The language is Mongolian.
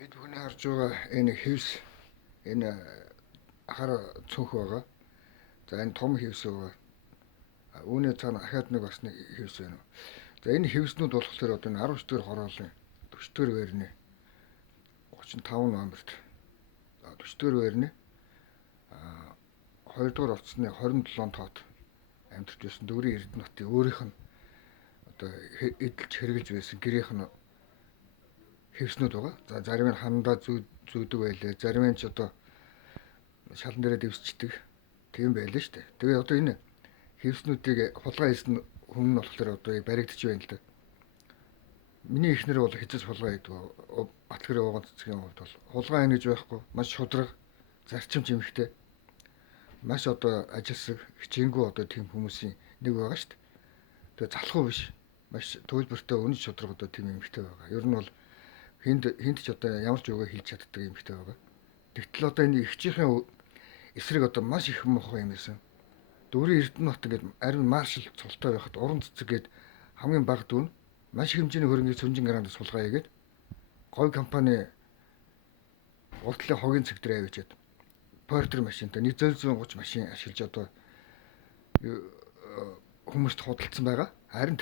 Бид бүхний харж байгаа энэ хевс энэ хар цүнх байгаа. За энэ том хевс байгаа. Үүний цаана ахаад нэг бас нэг хевс байна. За энэ хевснүүд болохоор одоо 19 дэх хороолын 40 дэх байрны 35 номерт 40 дэх байрны 2 дугаар орцны 27 тоот амьдарч байсан Дүүрэн Эрдэнэтийн өөрийнх нь одоо эдэлж хэрэгжилж байсан гэрийнх нь хевснүүд байгаа. За зарим нь хандаа зүүдэг байлээ. Зарим нь ч одоо шалан дээрээ дэвсчдэг. Тийм байлээ шүү дээ. Тэгээ одоо энэ хевснүүдийг хулгай хийсэн хүн нь болохоор одоо баригдчих байна л да. Миний эхнэр бол хязгаарч хулгай хийдэг. Батгэрийн ууган цэцгийн хувьд бол хулгай хийнэ гэж байхгүй. Маш шудраг, зарчимч эмэгтэй. Маш одоо ажилсаг, хичээнгүү одоо тийм хүмүүсийн нэг байгаа шүү дээ. Тэгээ залхуу биш. Маш төлбөртэй үнэт шудраг одоо тийм эмэгтэй байгаа. Ер нь бол хинт ч одоо ямар ч үгээ хэлж чаддаг эмэгтэй байгаа. Тэгтэл одоо энэ ихчийн эсрэг одоо маш их мохоо юм байсан. Дүүрэн Эрдэнэт ингээд арин маршал цолтой байхад уран цэцэг гээд хамгийн бага дүүн маш их хэмжээний хөрөнгийг Сүнжин гараанд сулгаа хийгээд говь компани уртлын хогийн цэг дээр авчиад портер машинтай 130 машин ашиглаж одоо хүмүүст худалдсан байгаа. Харин